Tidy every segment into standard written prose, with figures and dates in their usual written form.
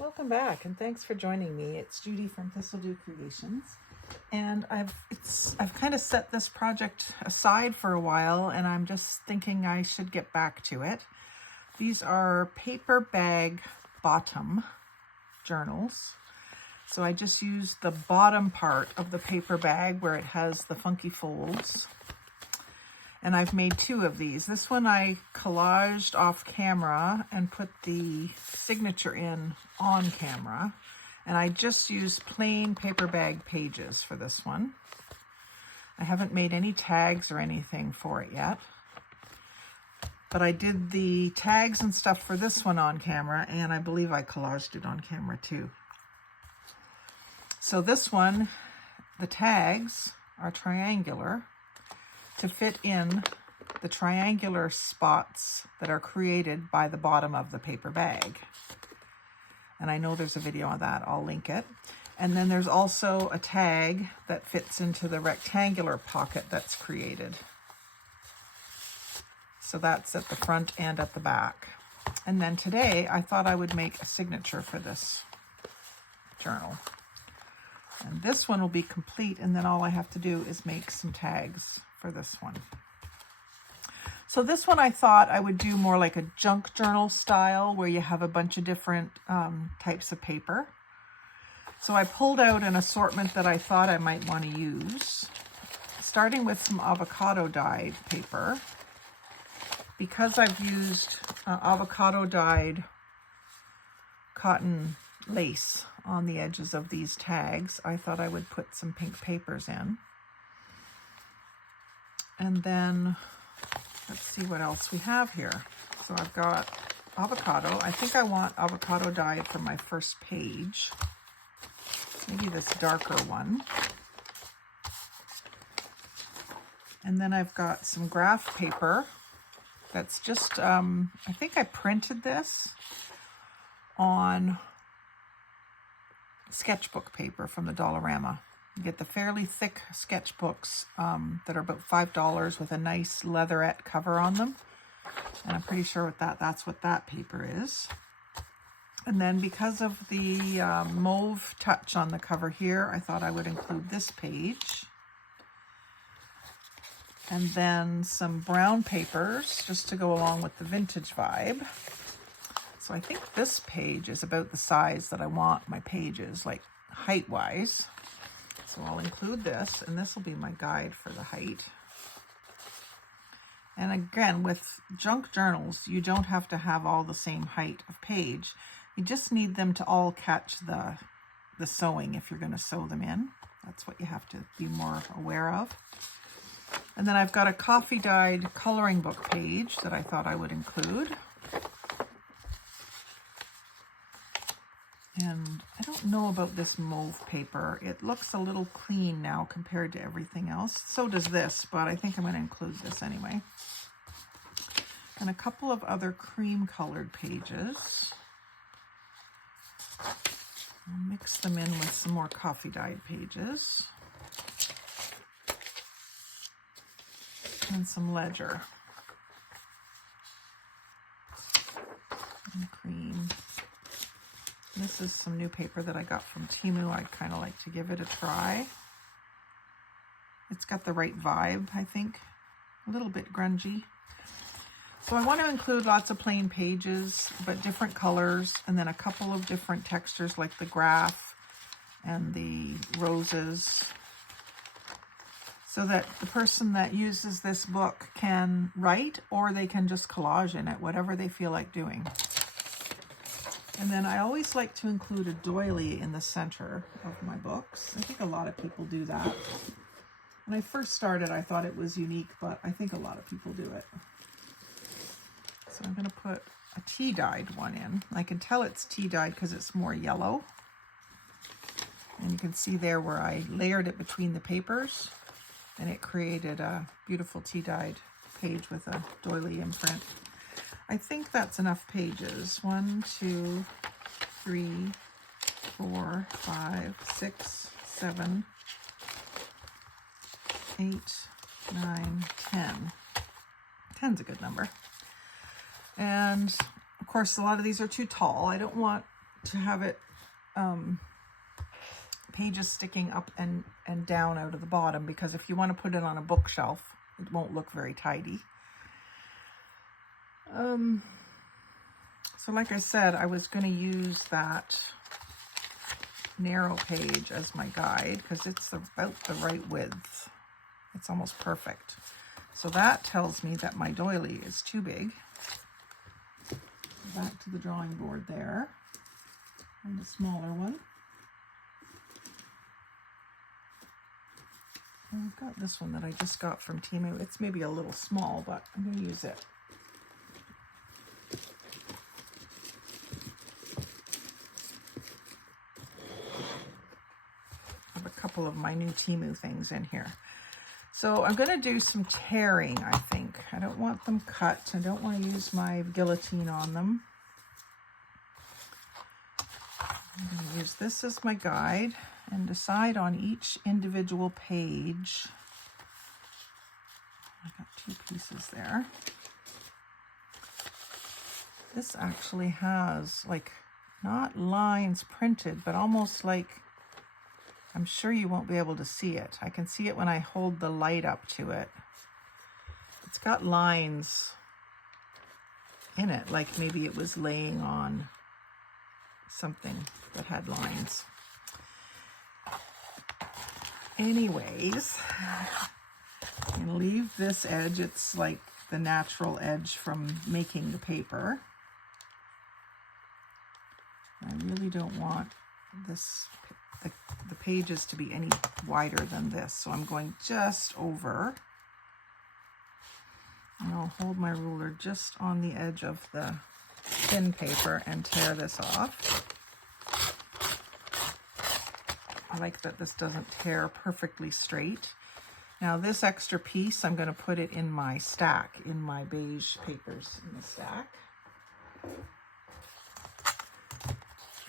Welcome back, and thanks for joining me. It's Judy from Thistledew Creations, and I've kind of set this project aside for a while, and I'm just thinking I should get back to it. These are paper bag bottom journals. So I just used the bottom part of the paper bag where it has the funky folds. And I've made two of these. This one I collaged off camera and put the signature in on camera. And I just used plain paper bag pages for this one. I haven't made any tags or anything for it yet. But I did the tags and stuff for this one on camera, and I believe I collaged it on camera too. So this one, the tags are triangular to fit in the triangular spots that are created by the bottom of the paper bag. And I know there's a video on that, I'll link it. And then there's also a tag that fits into the rectangular pocket that's created. So that's at the front and at the back. And then today I thought I would make a signature for this journal. And this one will be complete, and then all I have to do is make some tags for this one. So this one I thought I would do more like a junk journal style where you have a bunch of different types of paper. So I pulled out an assortment that I thought I might want to use, starting with some avocado dyed paper. Because I've used avocado dyed cotton lace on the edges of these tags, I thought I would put some pink papers in. And then let's see what else we have here. So I've got avocado. I think I want avocado dyed for my first page. Maybe this darker one. And then I've got some graph paper. That's just, I think I printed this on sketchbook paper from the Dollarama. You get the fairly thick sketchbooks that are about $5 with a nice leatherette cover on them. And I'm pretty sure with that's what that paper is. And then because of the mauve touch on the cover here, I thought I would include this page. And then some brown papers just to go along with the vintage vibe. So I think this page is about the size that I want my pages, like height-wise. So I'll include this, and this will be my guide for the height. And again, with junk journals, you don't have to have all the same height of page. You just need them to all catch the sewing if you're going to sew them in. That's what you have to be more aware of. And then I've got a coffee dyed coloring book page that I thought I would include. And I don't know about this mauve paper. It looks a little clean now compared to everything else. So does this, but I think I'm going to include this anyway. And a couple of other cream colored pages. I'll mix them in with some more coffee dyed pages. And some ledger. And cream. This is some new paper that I got from Temu. I'd kind of like to give it a try. It's got the right vibe, I think. A little bit grungy. So I want to include lots of plain pages, but different colors, and then a couple of different textures like the graph and the roses, so that the person that uses this book can write, or they can just collage in it, whatever they feel like doing. And then I always like to include a doily in the center of my books. I think a lot of people do that. When I first started, I thought it was unique, but I think a lot of people do it. So I'm going to put a tea-dyed one in. I can tell it's tea-dyed because it's more yellow. And you can see there where I layered it between the papers, and it created a beautiful tea-dyed page with a doily imprint. I think that's enough pages. 1, 2, 3, 4, 5, 6, 7, 8, 9, 10. 10's a good number. And of course, a lot of these are too tall. I don't want to have it pages sticking up and down out of the bottom, because if you want to put it on a bookshelf, it won't look very tidy. So like I said, I was going to use that narrow page as my guide because it's about the right width. It's almost perfect. So that tells me that my doily is too big. Back to the drawing board there, and the smaller one. And I've got this one that I just got from Temu. It's maybe a little small, but I'm going to use it. I have a couple of my new Temu things in here. So I'm going to do some tearing, I think. I don't want them cut. I don't want to use my guillotine on them. I'm going to use this as my guide and decide on each individual page. I got 2 pieces there. This actually has like not lines printed, but almost like, I'm sure you won't be able to see it. I can see it when I hold the light up to it. It's got lines in it, like maybe it was laying on something that had lines. Anyways, I'm gonna leave this edge. It's like the natural edge from making the paper. I really don't want this the pages to be any wider than this, so I'm going just over, and I'll hold my ruler just on the edge of the thin paper and tear this off. I like that this doesn't tear perfectly straight. Now this extra piece, I'm going to put it in my stack, in my beige papers in the stack.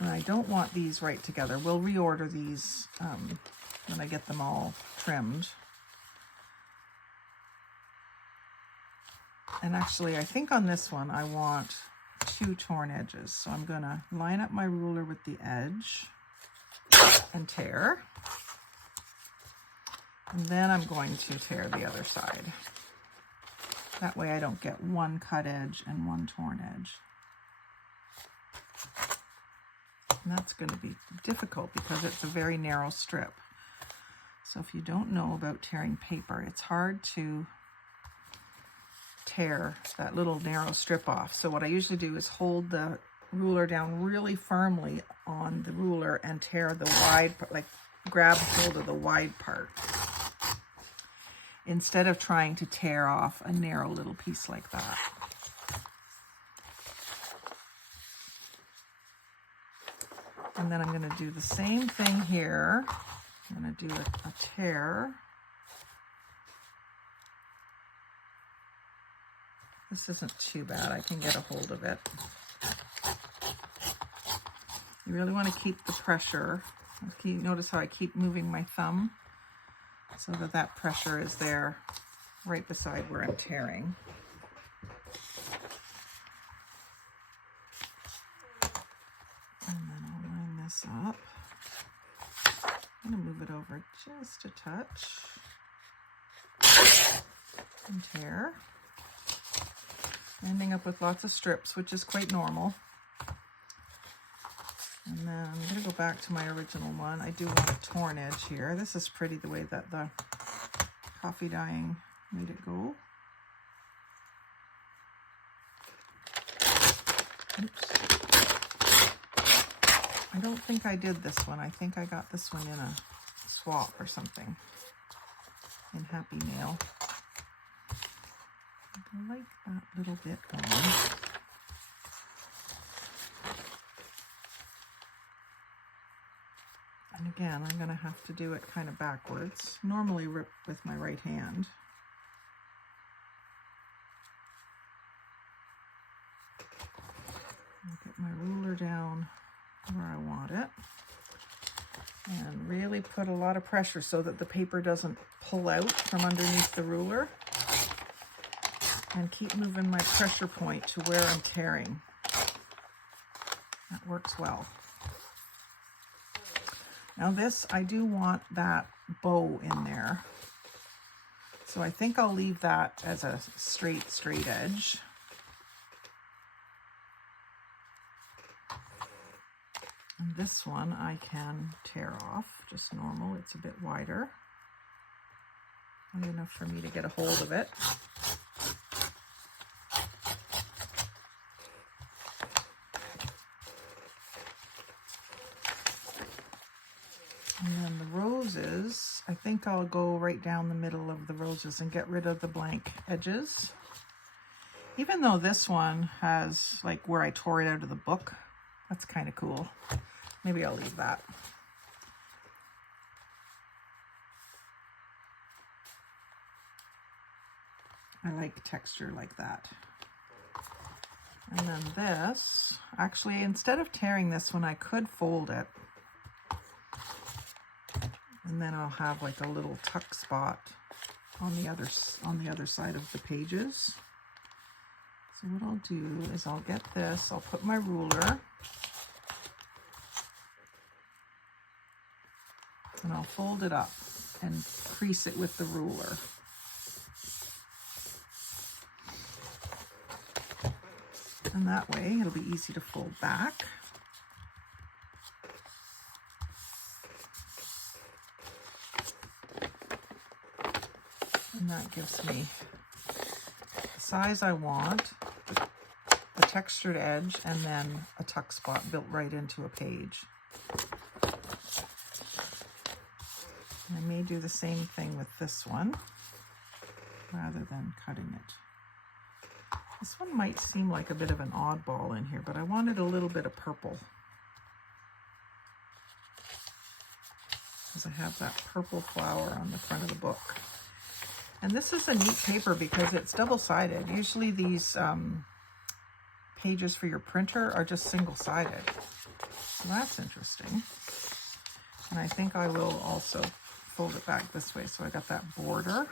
And I don't want these right together. We'll reorder these when I get them all trimmed. And actually, I think on this one, I want 2 torn edges. So I'm going to line up my ruler with the edge and tear. And then I'm going to tear the other side. That way I don't get 1 cut edge and 1 torn edge. And that's going to be difficult because it's a very narrow strip. So if you don't know about tearing paper, it's hard to tear that little narrow strip off. So what I usually do is hold the ruler down really firmly on the ruler and tear the wide part, like grab hold of the wide part, instead of trying to tear off a narrow little piece like that. And then I'm going to do the same thing here. I'm going to do a tear. This isn't too bad. I can get a hold of it. You really want to keep the pressure. Notice how I keep moving my thumb so that that pressure is there right beside where I'm tearing. And then I'll line this up. I'm going to move it over just a touch and tear. Ending up with lots of strips, which is quite normal. And then I'm going to go back to my original one. I do want a torn edge here. This is pretty the way that the coffee dyeing made it go. Oops. I don't think I did this one. I think I got this one in a swap or something in Happy Mail. I like that little bit on. And again, I'm going to have to do it kind of backwards. Normally rip with my right hand. I'll get my ruler down where I want it. And really put a lot of pressure so that the paper doesn't pull out from underneath the ruler. And keep moving my pressure point to where I'm tearing. That works well. Now this, I do want that bow in there. So I think I'll leave that as a straight edge. And this one I can tear off, just normal. It's a bit wider. Not enough for me to get a hold of it. And then the roses, I think I'll go right down the middle of the roses and get rid of the blank edges. Even though this one has like where I tore it out of the book, that's kind of cool. Maybe I'll leave that. I like texture like that. And then this, actually, instead of tearing this one, I could fold it. And then I'll have like a little tuck spot on the other side of the pages. So what I'll do is I'll get this, I'll put my ruler, and I'll fold it up and crease it with the ruler. And that way it'll be easy to fold back. And that gives me the size I want, the textured edge, and then a tuck spot built right into a page. I may do the same thing with this one, rather than cutting it. This one might seem like a bit of an oddball in here, but I wanted a little bit of purple. Because I have that purple flower on the front of the book. And this is a neat paper because it's double-sided. Usually these pages for your printer are just single-sided. So that's interesting. And I think I will also fold it back this way so I got that border.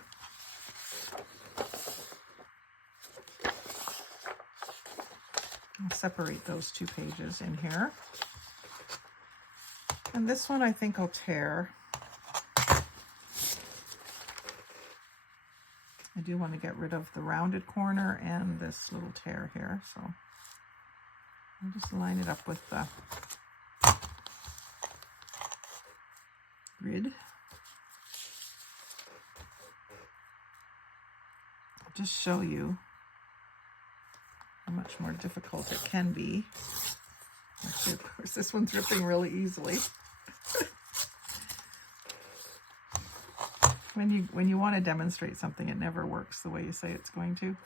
I'll separate those two pages in here. And this one I think I'll tear. I do want to get rid of the rounded corner and this little tear here, so I'll just line it up with the grid. I'll just show you how much more difficult it can be. Actually, of course, this one's ripping really easily. When you want to demonstrate something, it never works the way you say it's going to.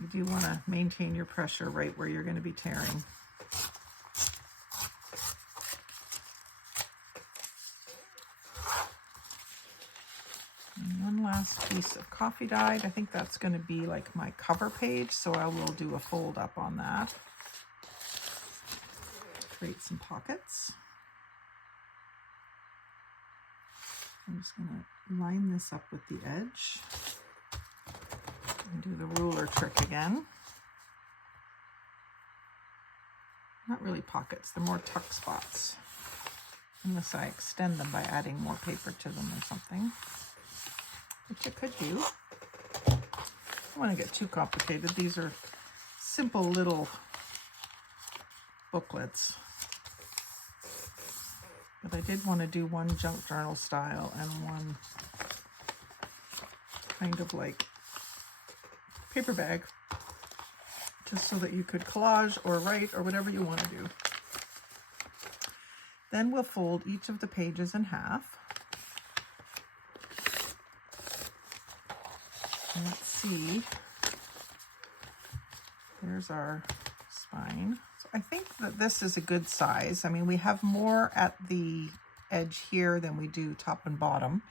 You do want to maintain your pressure right where you're going to be tearing. Last piece of coffee dyed. I think that's going to be like my cover page, so I will do a fold up on that. Create some pockets. I'm just going to line this up with the edge and do the ruler trick again. Not really pockets, they're more tuck spots, unless I extend them by adding more paper to them or something, which I could do. I don't want to get too complicated. These are simple little booklets. But I did want to do one junk journal style and one kind of like paper bag, just so that you could collage or write or whatever you want to do. Then we'll fold each of the pages in half. Let's see, there's our spine. So I think that this is a good size. I mean, we have more at the edge here than we do top and bottom,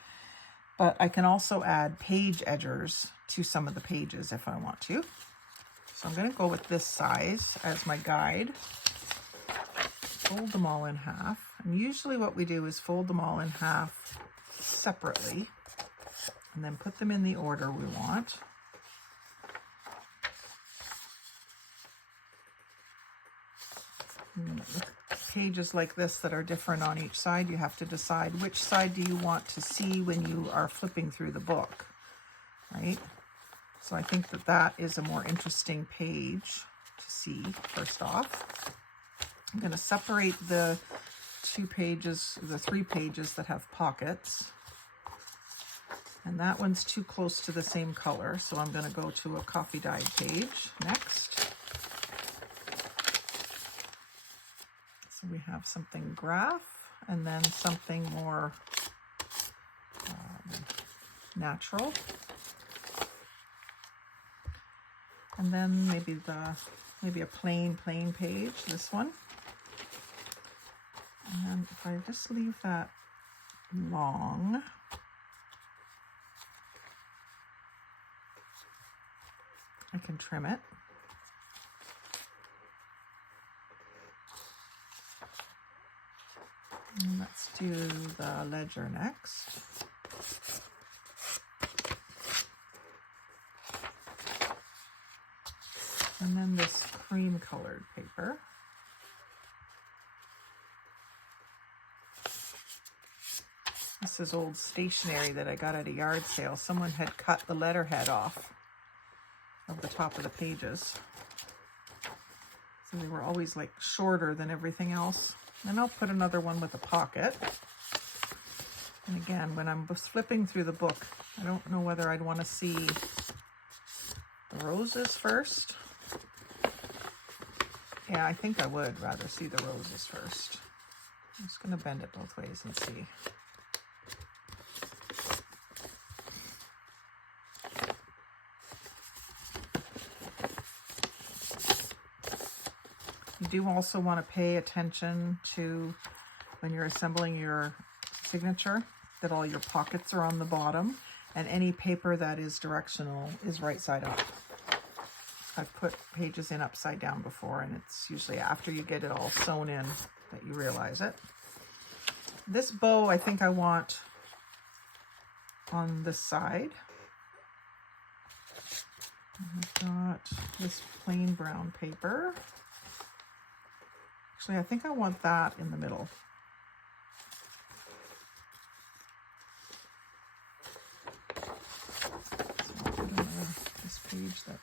but I can also add page edgers to some of the pages if I want to. So I'm going to go with this size as my guide. Fold them all in half. And usually what we do is fold them all in half separately. and then put them in the order we want. Pages like this that are different on each side, you have to decide which side do you want to see when you are flipping through the book, right? So I think that that is a more interesting page to see first off. I'm going to separate the three pages that have pockets. And that one's too close to the same color, so I'm going to go to a coffee dyed page next. So we have something graph and then something more natural. And then maybe a plain page, this one. And if I just leave that long, I can trim it. And let's do the ledger next. And then this cream colored paper. This is old stationery that I got at a yard sale. Someone had cut the letterhead off of the top of the pages. So they were always like shorter than everything else. And I'll put another one with a pocket. And again, when I'm flipping through the book, I don't know whether I'd want to see the roses first. Yeah, I think I would rather see the roses first. I'm just going to bend it both ways and see. You do also want to pay attention to, when you're assembling your signature, that all your pockets are on the bottom and any paper that is directional is right side up. I've put pages in upside down before, and it's usually after you get it all sewn in that you realize it. This bow I think I want on this side. I've got this plain brown paper. Actually, I think I want that in the middle. So I'll put in this page that,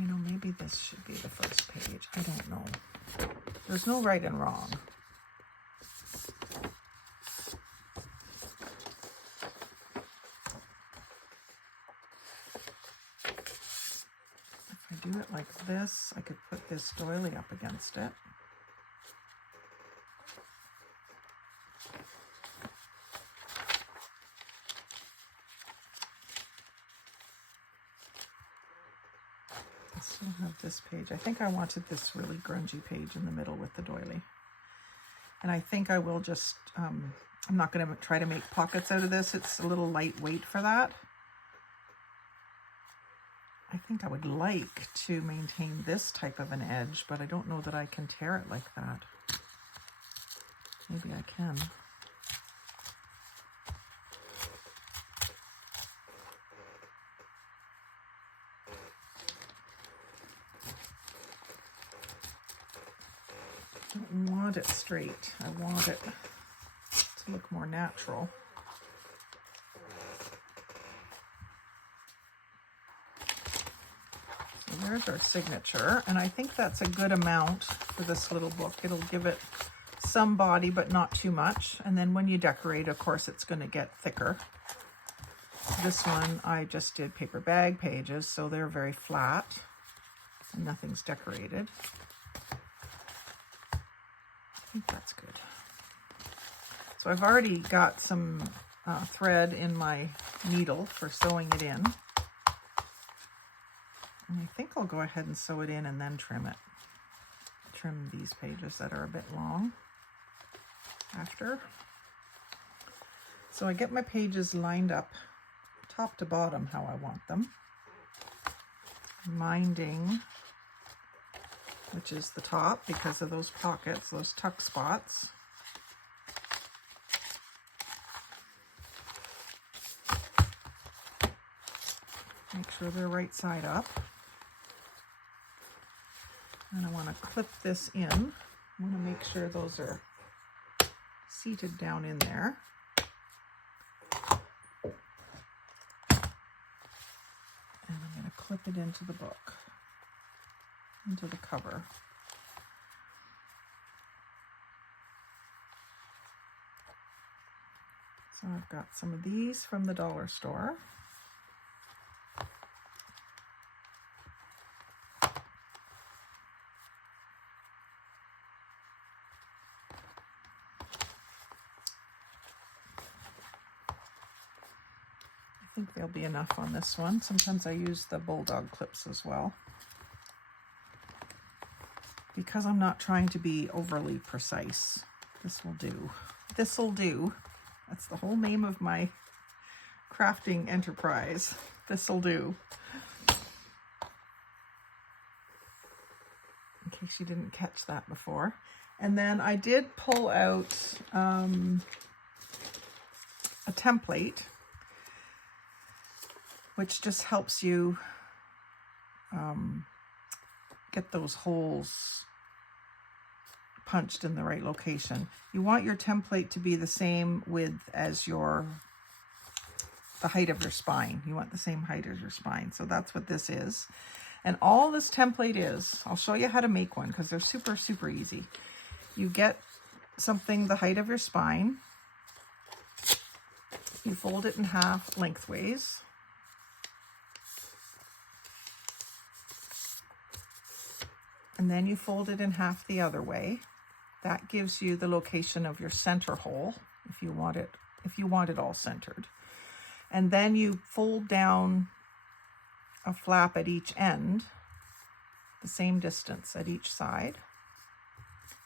you know, maybe this should be the first page. I don't know. There's no right and wrong. If I do it like this, I could put this doily up against it. I still have this page. I think I wanted this really grungy page in the middle with the doily. And I think I will just, I'm not going to try to make pockets out of this. It's a little lightweight for that. I think I would like to maintain this type of an edge, but I don't know that I can tear it like that. Maybe I can. I don't want it straight. I want it to look more natural. So there's our signature, and I think that's a good amount for this little book. It'll give it some body, but not too much. And then when you decorate, of course, it's going to get thicker. This one, I just did paper bag pages, so they're very flat and nothing's decorated. I think that's good. So I've already got some thread in my needle for sewing it in. And I think I'll go ahead and sew it in and then trim it. Trim these pages that are a bit long after. So I get my pages lined up top to bottom how I want them. Minding which is the top because of those pockets, those tuck spots. Make sure they're right side up. And I want to clip this in. I want to make sure those are seated down in there. And I'm going to clip it into the book, into the cover. So I've got some of these from the dollar store. I think there'll be enough on this one. Sometimes I use the bulldog clips as well, because I'm not trying to be overly precise. This will do. This'll do. That's the whole name of my crafting enterprise. This'll do. In case you didn't catch that before. And then I did pull out a template, which just helps you get those holes punched in the right location. You want your template to be the same width as the height of your spine. You want the same height as your spine. So that's what this is. And all this template is, I'll show you how to make one because they're super, super easy. You get something the height of your spine. You fold it in half lengthways. And then you fold it in half the other way. That gives you the location of your center hole if you want it all centered. And then you fold down a flap at each end, the same distance at each side.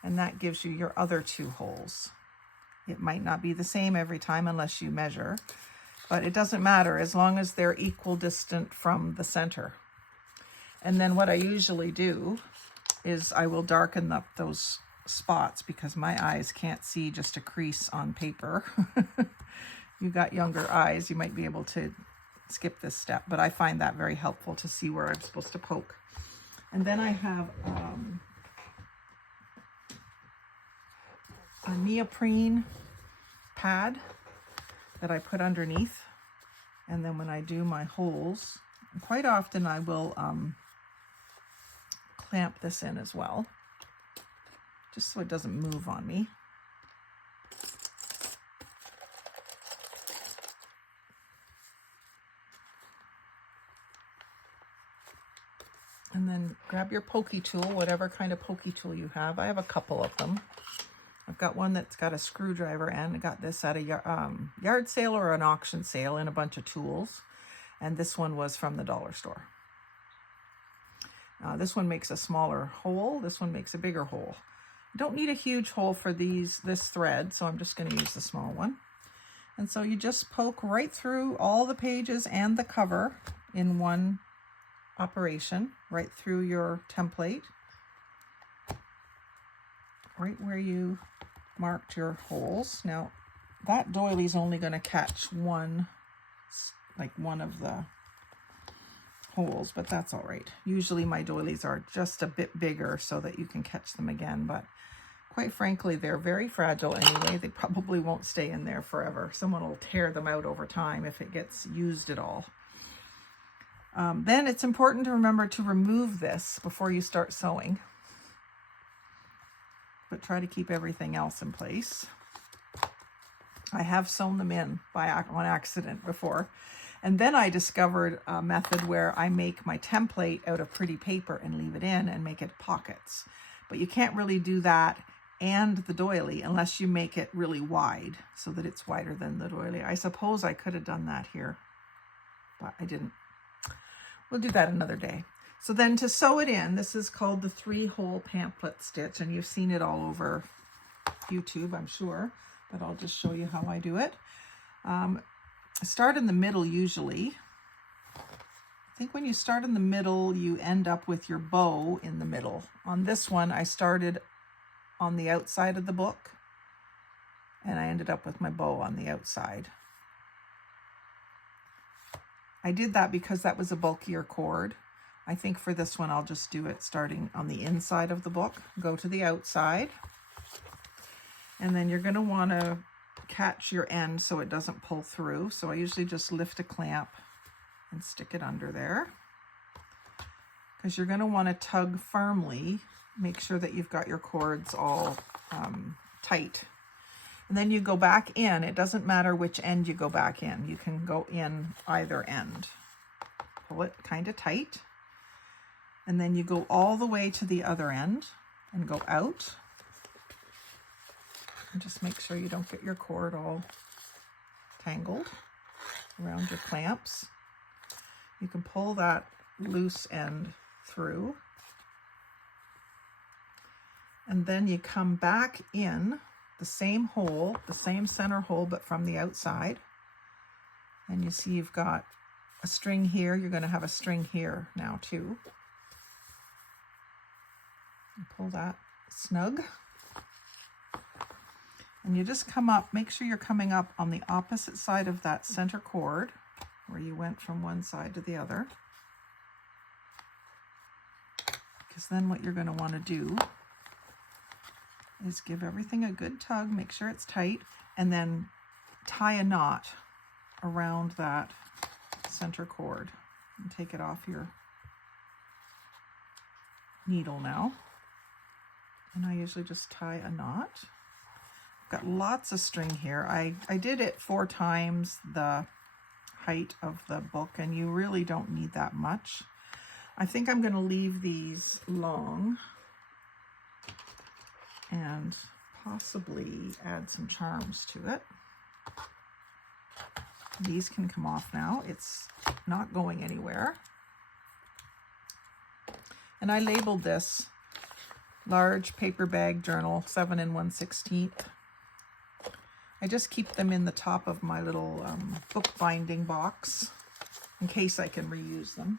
And that gives you your other two holes. It might not be the same every time unless you measure, but it doesn't matter as long as they're equal distant from the center. And then what I usually do is I will darken up those spots because my eyes can't see just a crease on paper. You got younger eyes, you might be able to skip this step, but I find that very helpful to see where I'm supposed to poke. And then I have a neoprene pad that I put underneath. And then when I do my holes, quite often I will clamp this in as well, just so it doesn't move on me. And then grab your pokey tool, whatever kind of pokey tool you have. I have a couple of them. I've got one that's got a screwdriver and I got this at a yard sale or an auction sale in a bunch of tools. And this one was from the dollar store. This one makes a smaller hole. This one makes a bigger hole. You don't need a huge hole for this thread, so I'm just going to use the small one. And so you just poke right through all the pages and the cover in one operation, right through your template, right where you marked your holes. Now, that doily's only going to catch one of the holes, but that's all right. Usually my doilies are just a bit bigger so that you can catch them again, but quite frankly, they're very fragile anyway. They probably won't stay in there forever. Someone will tear them out over time if it gets used at all. Then it's important to remember to remove this before you start sewing, but try to keep everything else in place. I have sewn them in on accident before. And then I discovered a method where I make my template out of pretty paper and leave it in and make it pockets. But you can't really do that and the doily unless you make it really wide so that it's wider than the doily. I suppose I could have done that here, but I didn't. We'll do that another day. So then to sew it in, this is called the 3-hole pamphlet stitch, and you've seen it all over YouTube, I'm sure, but I'll just show you how I do it. Start in the middle usually. I think when you start in the middle, you end up with your bow in the middle. On this one, I started on the outside of the book, and I ended up with my bow on the outside. I did that because that was a bulkier cord. I think for this one, I'll just do it starting on the inside of the book. Go to the outside. And then you're going to want to catch your end so it doesn't pull through. So I usually just lift a clamp and stick it under there. Because you're going to want to tug firmly. Make sure that you've got your cords all tight. And then you go back in. It doesn't matter which end you go back in. You can go in either end. Pull it kind of tight. And then you go all the way to the other end and go out. And just make sure you don't get your cord all tangled around your clamps. You can pull that loose end through. And then you come back in the same hole, the same center hole, but from the outside. And you see you've got a string here. You're going to have a string here now too. And pull that snug. And you just come up, make sure you're coming up on the opposite side of that center cord where you went from one side to the other. Because then what you're going to want to do is give everything a good tug, make sure it's tight, and then tie a knot around that center cord and take it off your needle now. And I usually just tie a knot. Got lots of string here. I did it 4 times the height of the book, and you really don't need that much. I think I'm going to leave these long and possibly add some charms to it. These can come off now. It's not going anywhere. And I labeled this large paper bag journal 7 1/16. I just keep them in the top of my little book binding box in case I can reuse them.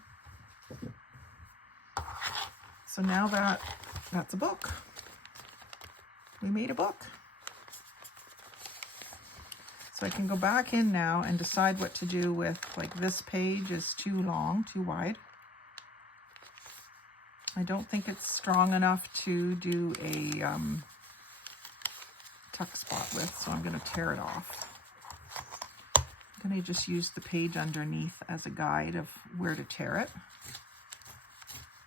So now that's a book. We made a book. So I can go back in now and decide what to do with, like, this page is too long, too wide. I don't think it's strong enough to do a tuck spot with, so I'm going to tear it off. I'm going to just use the page underneath as a guide of where to tear it.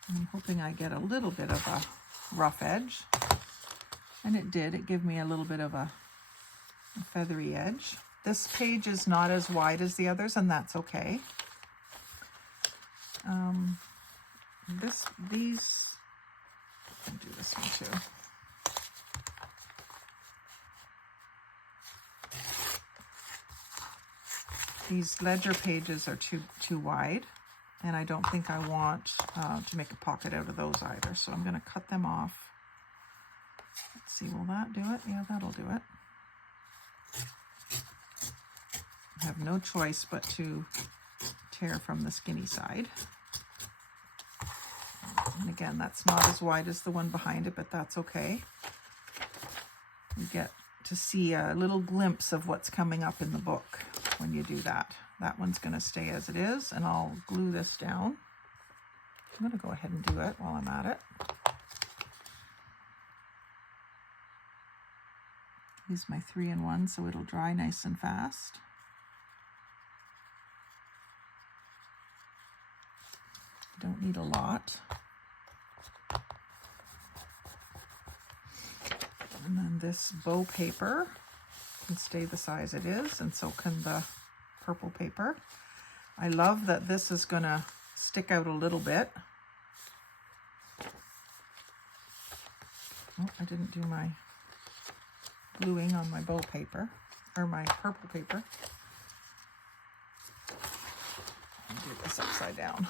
I'm hoping I get a little bit of a rough edge, and it did. It gave me a little bit of a feathery edge. This page is not as wide as the others, and that's okay. I'll do this one too. These ledger pages are too wide, and I don't think I want to make a pocket out of those either. So I'm going to cut them off. Let's see, will that do it? Yeah, that'll do it. I have no choice but to tear from the skinny side. And again, that's not as wide as the one behind it, but that's okay. You get to see a little glimpse of what's coming up in the book when you do that. That one's going to stay as it is, and I'll glue this down. I'm going to go ahead and do it while I'm at it. Use my 3-in-1 so it'll dry nice and fast. Don't need a lot. And then this bow paper can stay the size it is, and so can the purple paper. I love that this is going to stick out a little bit. Oh, I didn't do my gluing on my bow paper, or my purple paper. I'll do this upside down.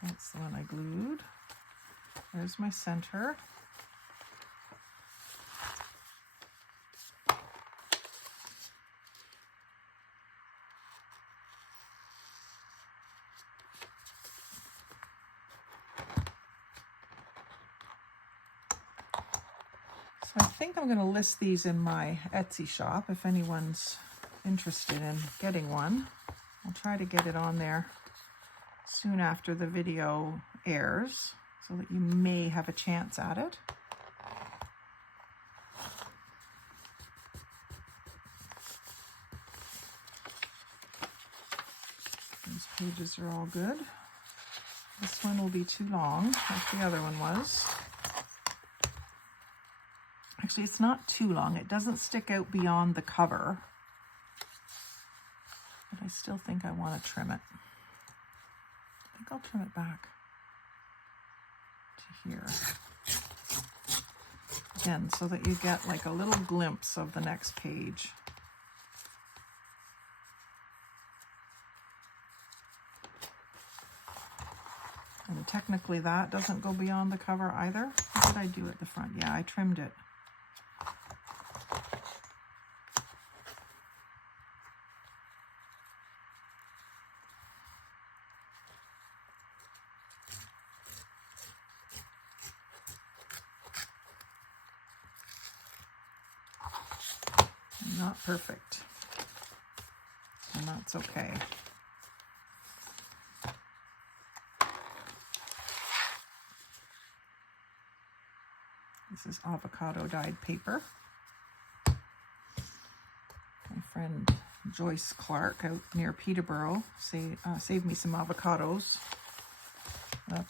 That's the one I glued. There's my center. think I'm going to list these in my Etsy shop if anyone's interested in getting one. I'll try to get it on there soon after the video airs so that you may have a chance at it. These pages are all good. This one will be too long, like the other one was. Actually, it's not too long. It doesn't stick out beyond the cover. But I still think I want to trim it. I think I'll trim it back to here. Again, so that you get like a little glimpse of the next page. And technically that doesn't go beyond the cover either. What did I do at the front? Yeah, I trimmed it. Not perfect, and that's okay. This is avocado dyed paper. My friend Joyce Clark out near Peterborough saved me some avocados,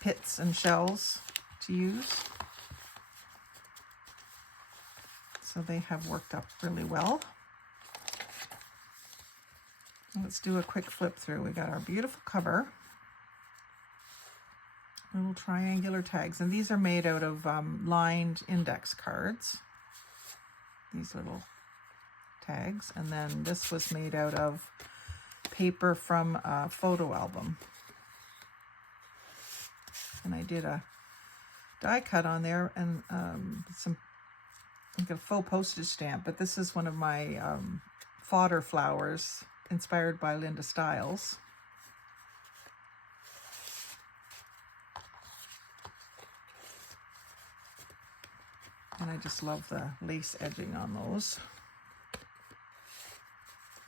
pits and shells to use. So they have worked up really well. Let's do a quick flip through. We got our beautiful cover, little triangular tags, and these are made out of lined index cards, these little tags, and then this was made out of paper from a photo album. And I did a die cut on there and like a faux postage stamp, but this is one of my fodder flowers inspired by Linda Stiles. And I just love the lace edging on those.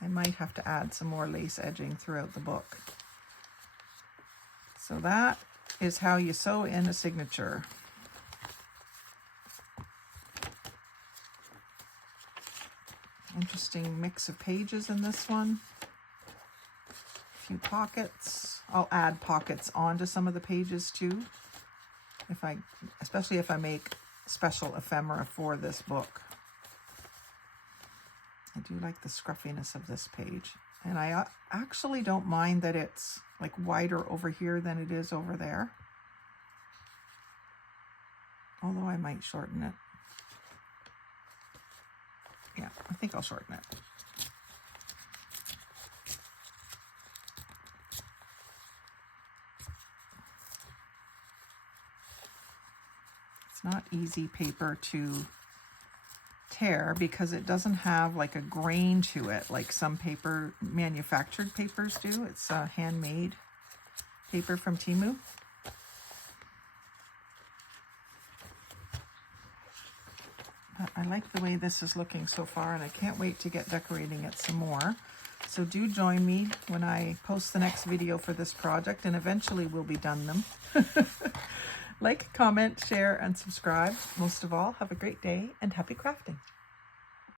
I might have to add some more lace edging throughout the book. So that is how you sew in a signature. Interesting mix of pages in this one. A few pockets. I'll add pockets onto some of the pages too, especially if I make special ephemera for this book. I do like the scruffiness of this page, and I actually don't mind that it's like wider over here than it is over there, although I might shorten it. Yeah, I think I'll shorten it. It's not easy paper to tear because it doesn't have like a grain to it like some manufactured papers do. It's handmade paper from Temu. I like the way this is looking so far, and I can't wait to get decorating it some more. So do join me when I post the next video for this project, and eventually we'll be done them. Like, comment, share, and subscribe. Most of all, have a great day and happy crafting.